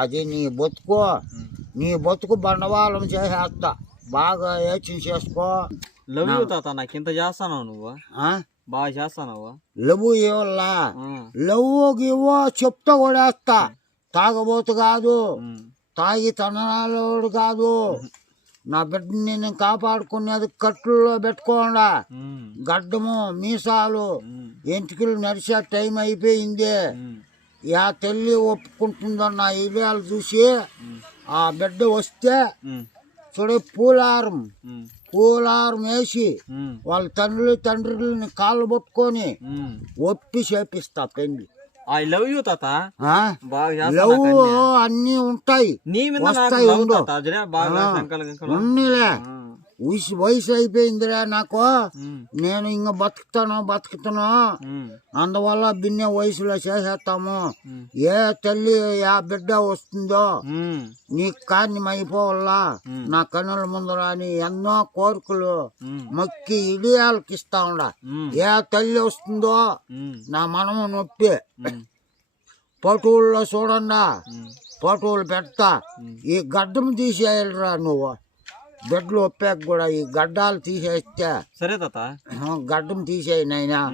అది నీ బతుకు బండవాళం చేసేస్తా. బాగా యోచన చేసుకో. లవ్ యూ తాత, నాకు ఇంత చేస్తాను నువ్వు, బాగా చేస్తానవ్వా. లవ్ ఇవ్వాలా? లవ్ ఇవ్వ చెప్తా కొడేస్తా. తాగబోతు కాదు, తాగి తనలోడు కాదు. నా బిడ్డని నేను కాపాడుకునేది కట్టుల్లో పెట్టుకోండా. గడ్డము మీసాలు ఎంటికలు నడిచే టైం అయిపోయింది. యా తల్లి ఒప్పుకుంటుందో నా ఇదేలు చూసి ఆ బిడ్డ వస్తే చూడే పూలారం వేసి వాళ్ళ తండ్రులని కాళ్ళు పట్టుకొని ఒప్పి చేపిస్తా పెళ్లి. ఐ లవ్ యూ తాత. లవ్ అన్ని ఉంటాయి, వస్తాయి. ఉన్నీలే వయసు అయిపోయిందిరా నాకు. నేను ఇంక బతుకుతాను. అందువల్ల బిన్నె వయసులో చేసేస్తాము. ఏ తల్లి ఆ బిడ్డ వస్తుందో నీ కార్యం అయిపోవాలా. నా కన్నుల ముందర అని ఎన్నో కోరికలు మొక్కి ఇడియాలకి ఇస్తా ఉండ. ఏ తల్లి వస్తుందో నా మనము నొప్పి. పటువుల్లో చూడండా, పటువులు పెడతా. ఈ గడ్డం తీసేయాలిరా నువ్వు. బిడ్డలు ఒప్పాక కూడా ఈ గడ్డాలు తీసేస్తే సరే తాత, గడ్డం తీసేయి నాయనా.